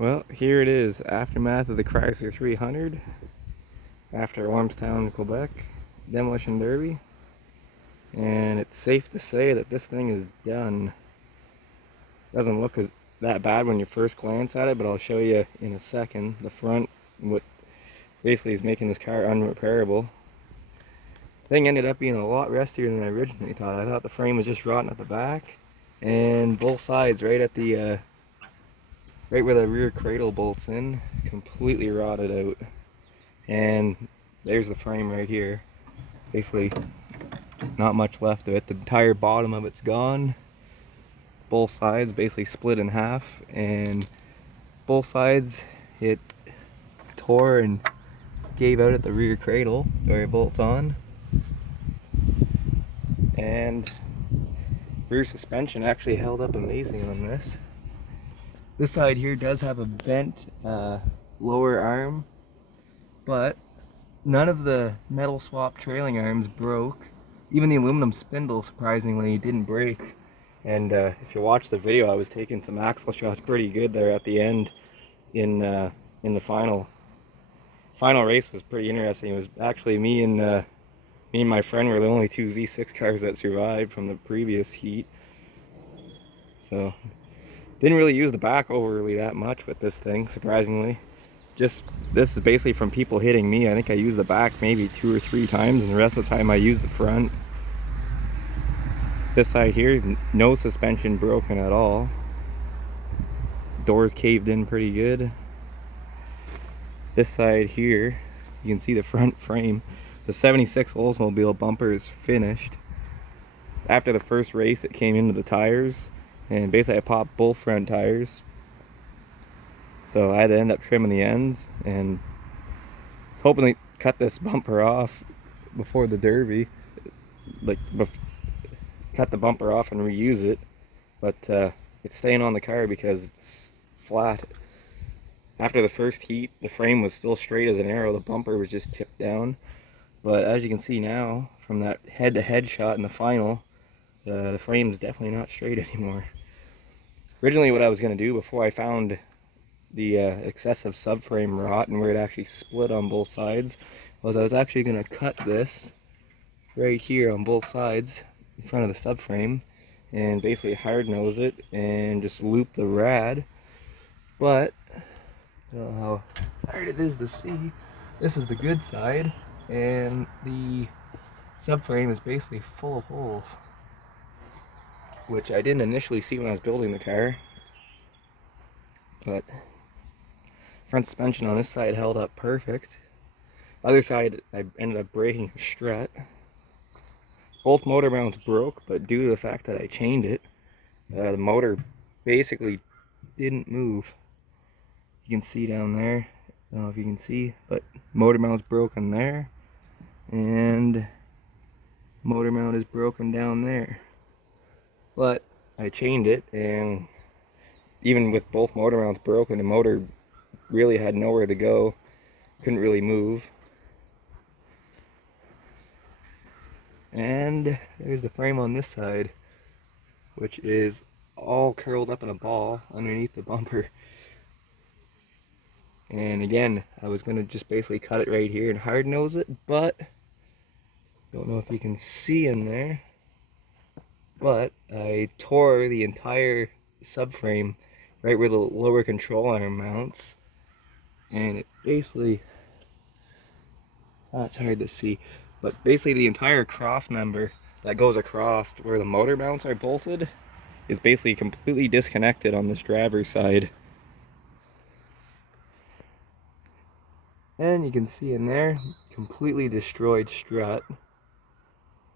Well, here it is, aftermath of the Chrysler 300 after Ormstown, Quebec demolition derby, and it's safe to say that this thing is done. Doesn't look that bad when you first glance at it, but I'll show you in a second. The front, what basically is making this car unrepairable. Thing ended up being a lot rustier than I originally thought. I thought the frame was just rotten at the back, and both sides, right at the right where the rear cradle bolts in, completely rotted out. And there's the frame right here. Basically not much left of it. The entire bottom of it's gone. Both sides basically split in half, and both sides it tore and gave out at the rear cradle where it bolts on. And rear suspension actually held up amazing on this. This side here does have a bent lower arm, but none of the metal swap trailing arms broke. Even the aluminum spindle, surprisingly, didn't break. And if you watch the video, I was taking some axle shots pretty good there at the end in the final race. Was pretty interesting. It was actually me and my friend were the only two V6 cars that survived from the previous heat. So didn't really use the back overly that much with this thing, surprisingly. Just, this is basically from people hitting me. I think I used the back maybe 2 or 3 times, and the rest of the time I used the front. This side here, no suspension broken at all. Doors caved in pretty good. This side here, you can see the front frame. The 76 Oldsmobile bumper is finished. After the first race, it came into the tires, and basically I popped both front tires. So I had to end up trimming the ends and hoping to cut this bumper off before the derby, cut the bumper off and reuse it, but it's staying on the car because it's flat. After the first heat, the frame was still straight as an arrow. The bumper was just tipped down, but as you can see now from that head-to-head shot in the final, the frame's definitely not straight anymore. Originally what I was going to do before I found the excessive subframe rot and where it actually split on both sides was I was actually going to cut this right here on both sides in front of the subframe and basically hard nose it and just loop the rad. But I don't know how hard it is to see. This is the good side, and the subframe is basically full of holes, which I didn't initially see when I was building the car. But front suspension on this side held up perfect. Other side, I ended up breaking a strut. Both motor mounts broke, but due to the fact that I chained it, the motor basically didn't move. You can see down there, I don't know if you can see, but motor mount's broken there, and motor mount is broken down there. But I chained it, and even with both motor mounts broken, the motor really had nowhere to go, couldn't really move. And there's the frame on this side, which is all curled up in a ball underneath the bumper. And again, I was going to just basically cut it right here and hard nose it, but don't know if you can see in there, but I tore the entire subframe right where the lower control arm mounts, and it basically, it's hard to see, but basically the entire cross member that goes across where the motor mounts are bolted is basically completely disconnected on this driver's side. And you can see in there, completely destroyed strut,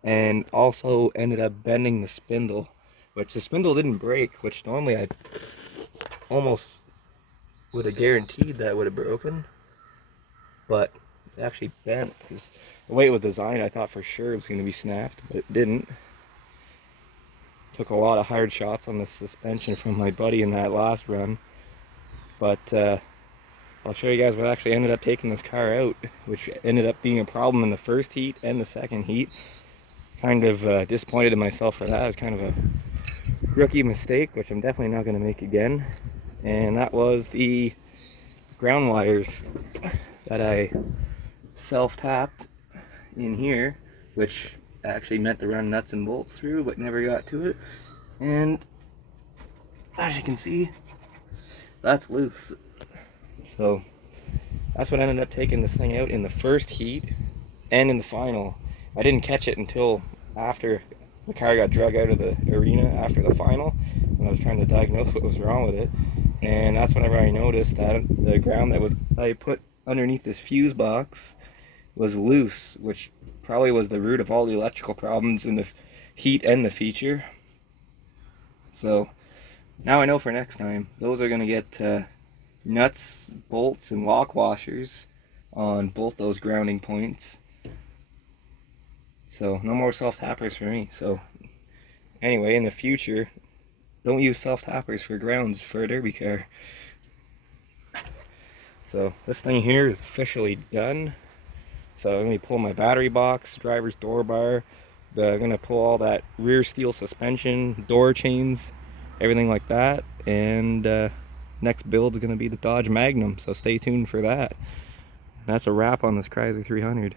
and also ended up bending the spindle, which the spindle didn't break, which normally I almost would have guaranteed that would have broken, but it actually bent because the way it was designed, I thought for sure it was going to be snapped, but it didn't. Took a lot of hard shots on the suspension from my buddy in that last run, but I'll show you guys what actually ended up taking this car out, which ended up being a problem in the first heat and the second heat. Kind of disappointed in myself for that. It was kind of a rookie mistake, which I'm definitely not going to make again. and that was the ground wires that I self-tapped in here, which actually meant to run nuts and bolts through, but never got to it. And as you can see, that's loose. So that's what ended up taking this thing out in the first heat and in the final. I didn't catch it until after the car got dragged out of the arena after the final, when I was trying to diagnose what was wrong with it. And that's whenever I noticed that the ground that I put underneath this fuse box was loose, which probably was the root of all the electrical problems in the heat and the feature. So now I know for next time, those are going to get nuts, bolts, and lock washers on both those grounding points. So no more self-tappers for me. So anyway, in the future, don't use self-tappers for grounds for a derby car. So this thing here is officially done. So I'm going to pull my battery box, driver's door bar. I'm going to pull all that rear steel suspension, door chains, everything like that. And next build is going to be the Dodge Magnum. So stay tuned for that. That's a wrap on this Chrysler 300.